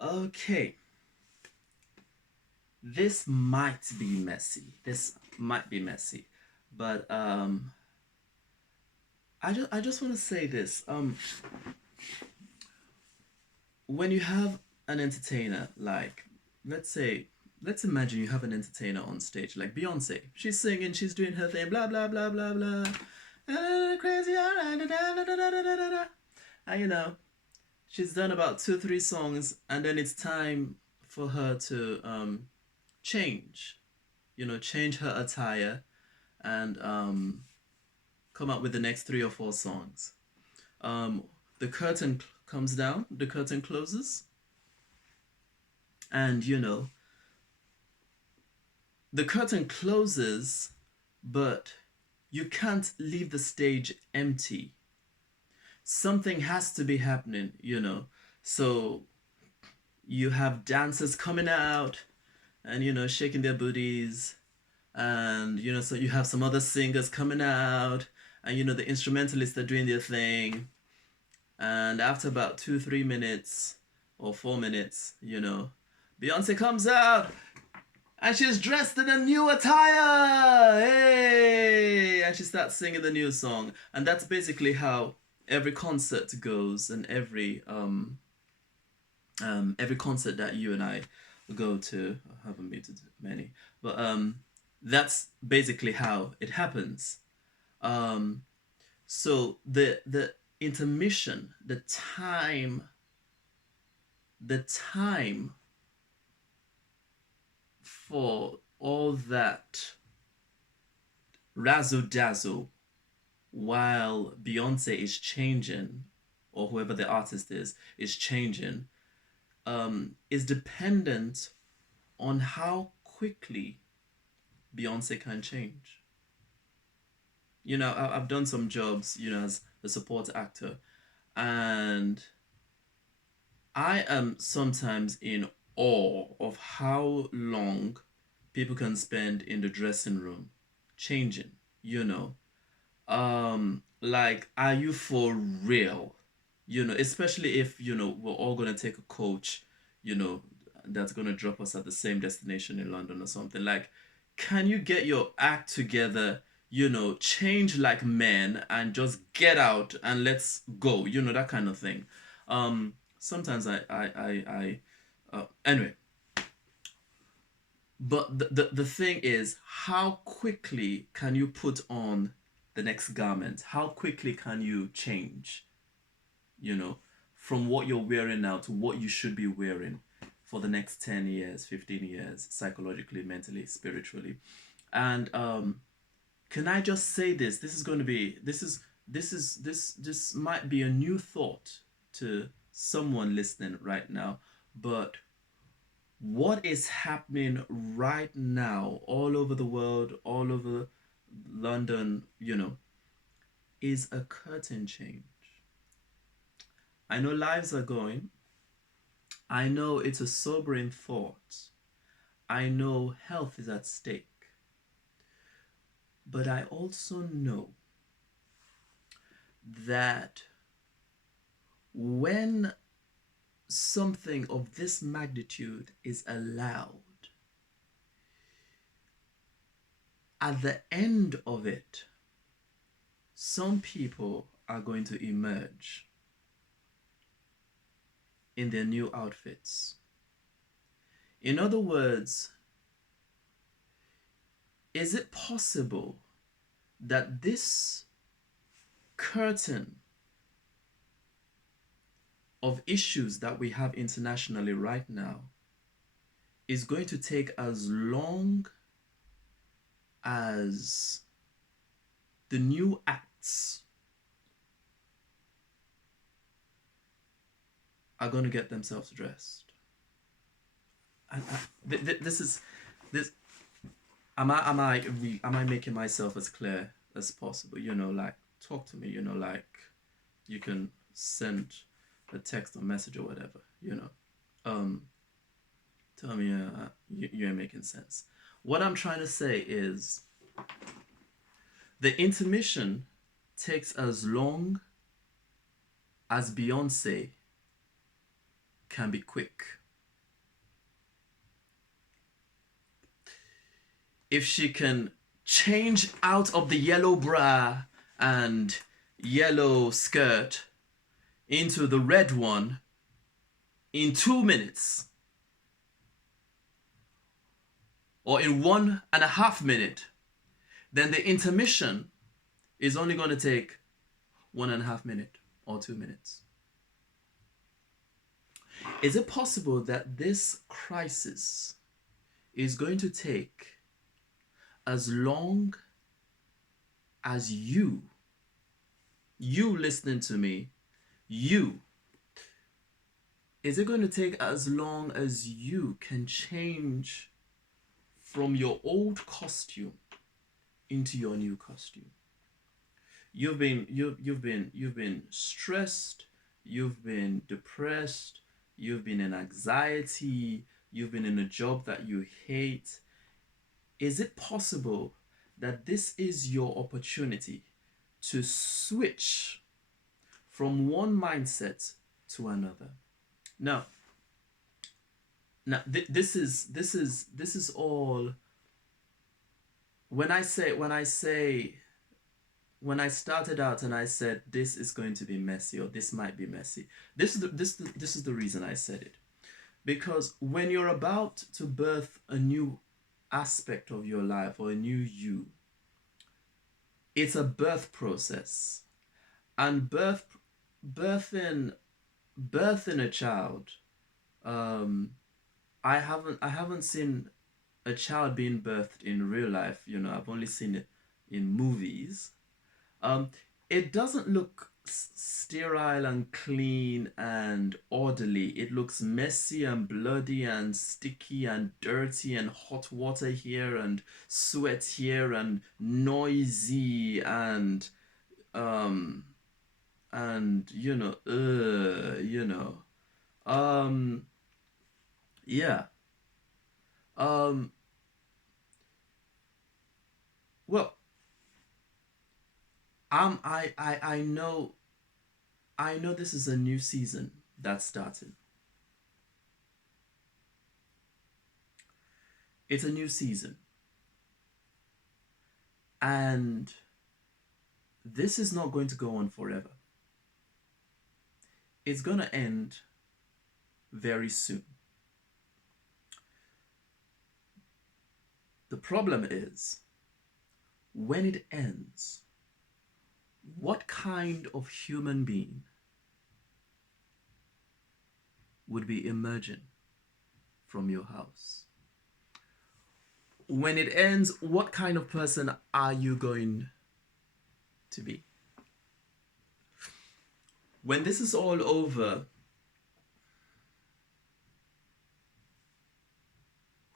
Okay, this might be messy. But I just want to say this. When you have an entertainer, like, let's say, let's imagine you have an entertainer on stage like Beyonce. She's singing, she's doing her thing, blah blah blah blah blah. Crazy, alright, da, da, da, da, da, da, da, da. And she's done about two, three songs, and then it's time for her to change. Change her attire and come up with the next three or four songs. Um, the curtain comes down, the curtain closes, and the curtain closes, but you can't leave the stage empty. Something has to be happening. So you have dancers coming out and shaking their booties, and so you have some other singers coming out, and the instrumentalists are doing their thing, and after about 2 3 minutes or 4 minutes, Beyonce comes out and she's dressed in a new attire, hey, and she starts singing the new song. And that's basically how every concert goes, and every concert that you and I go to. I haven't been to many, but that's basically how it happens. Um, so the intermission, the time for all that razzle dazzle while Beyonce is changing, or whoever the artist is changing, is dependent on how quickly Beyonce can change. I've done some jobs, as a support actor, and I am sometimes in awe of how long people can spend in the dressing room changing, you know. Like, are you for real? Especially if, we're all gonna take a coach, you know, that's gonna drop us at the same destination in London or something. Like, can you get your act together, change like men and just get out and let's go, that kind of thing. Sometimes anyway, but the thing is, how quickly can you put on the next garment? How quickly can you change, you know, from what you're wearing now to what you should be wearing for the next 10 years, 15 years, psychologically, mentally, spiritually? And can I just say this? This might be a new thought to someone listening right now, but what is happening right now all over the world, all over London, is a curtain change. I know lives are going. I know it's a sobering thought. I know health is at stake. But I also know that when something of this magnitude is allowed, at the end of it, some people are going to emerge in their new outfits. In other words, is it possible that this curtain of issues that we have internationally right now is going to take as long as the new acts are going to get themselves dressed? This is this. Am I making myself as clear as possible? Like, talk to me. Like, you can send a text or message or whatever. Um, tell me you ain't making sense. What I'm trying to say is the intermission takes as long as Beyonce can be quick. if she can change out of the yellow bra and yellow skirt into the red one in 2 minutes or in 1.5 minutes, then the intermission is only going to take 1.5 minutes or 2 minutes. Is it possible that this crisis is going to take as long as you listening to me, is it going to take as long as you can change from your old costume into your new costume? You've been stressed, you've been depressed, you've been in anxiety, you've been in a job that you hate. Is it possible that this is your opportunity to switch from one mindset to another? Now, this is all. When I started out and I said this is going to be messy or this might be messy, this is the reason I said it. Because when you're about to birth a new aspect of your life or a new you, it's a birth process. And birthing a child, I haven't seen a child being birthed in real life. I've only seen it in movies. Um, it doesn't look sterile and clean and orderly. It looks messy and bloody and sticky and dirty and hot water here and sweat here and noisy um and um yeah um well I know this is a new season that's starting. It's a new season, and this is not going to go on forever. It's going to end very soon. The problem is, when it ends, what kind of human being would be emerging from your house? When it ends, what kind of person are you going to be? When this is all over,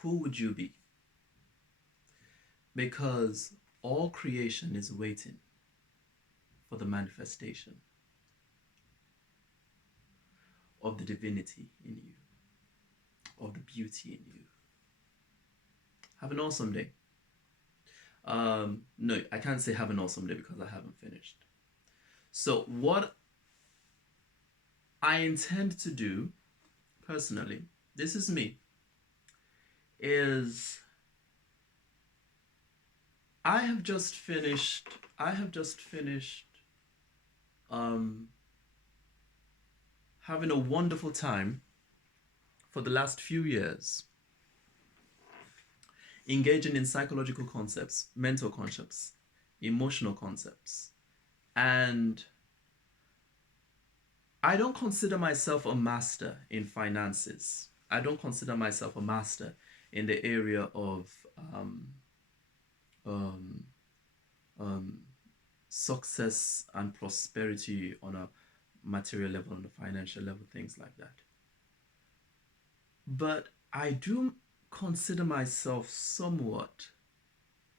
who would you be? Because all creation is waiting for the manifestation of the divinity in you, of the beauty in you. Have an awesome day. No, I can't say have an awesome day because I haven't finished. So what I intend to do personally, this is me, is I have just finished having a wonderful time for the last few years engaging in psychological concepts, mental concepts, emotional concepts. And I don't consider myself a master in finances. I don't consider myself a master in the area of um, um, success and prosperity on a material level, on a financial level, things like that. But I do consider myself somewhat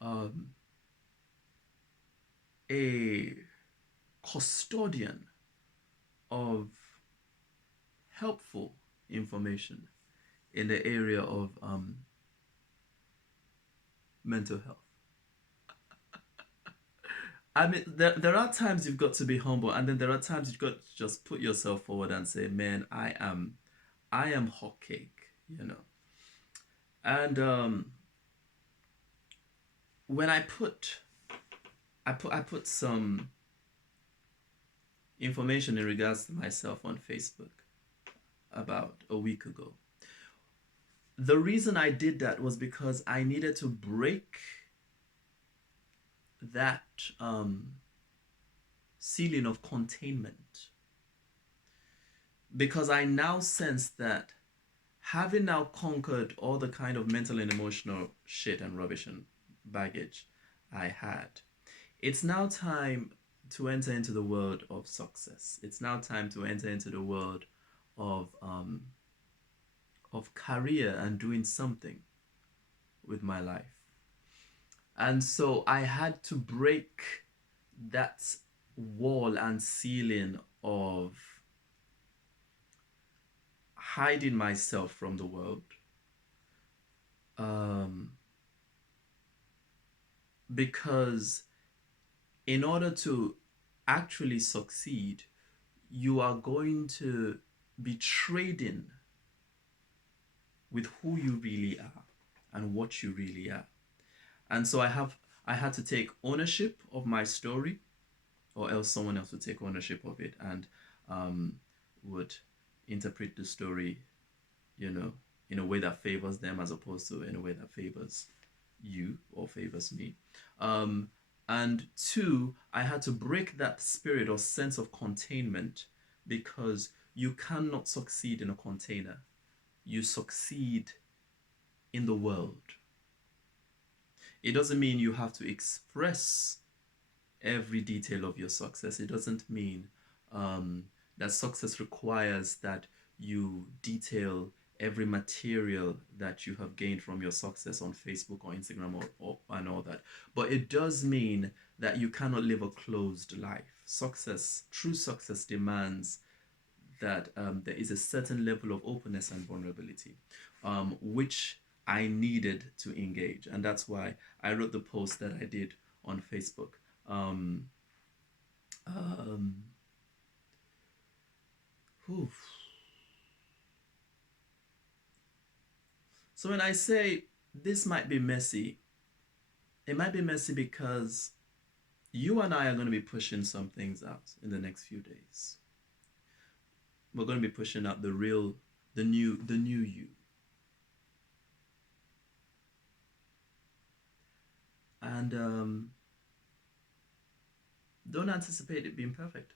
um, a custodian of helpful information in the area of mental health. I mean, there are times you've got to be humble, and then there are times you've got to just put yourself forward and say, "Man, I am hot cake," you know. And when I put some information in regards to myself on Facebook about a week ago. The reason I did that was because I needed to break that ceiling of containment, because I now sense that, having now conquered all the kind of mental and emotional shit and rubbish and baggage I had, it's now time to enter into the world of success. It's now time to enter into the world of career and doing something with my life. And so I had to break that wall and ceiling of hiding myself from the world, um, because in order to actually succeed, you are going to be trading with who you really are and what you really are. And so I had to take ownership of my story, or else someone else would take ownership of it and would interpret the story, you know, in a way that favors them as opposed to in a way that favors you or favors me. Um, and two, I had to break that spirit or sense of containment, because you cannot succeed in a container. You succeed in the world. It doesn't mean you have to express every detail of your success. It doesn't mean that success requires that you detail every material that you have gained from your success on Facebook or Instagram or and all that. But it does mean that you cannot live a closed life. True success demands that there is a certain level of openness and vulnerability, which I needed to engage. And that's why I wrote the post that I did on Facebook. Um, um, whew. So when I say this might be messy, it might be messy because you and I are going to be pushing some things out in the next few days. We're going to be pushing out the new you. And don't anticipate it being perfect.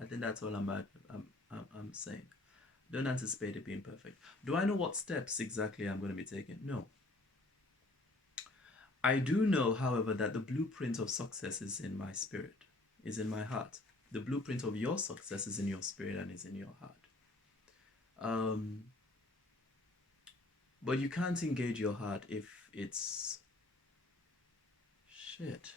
I think that's all I'm saying. Don't anticipate it being perfect. Do I know what steps exactly I'm going to be taking? No. I do know, however, that the blueprint of success is in my spirit, is in my heart. The blueprint of your success is in your spirit and is in your heart. Um, but you can't engage your heart if it's shit.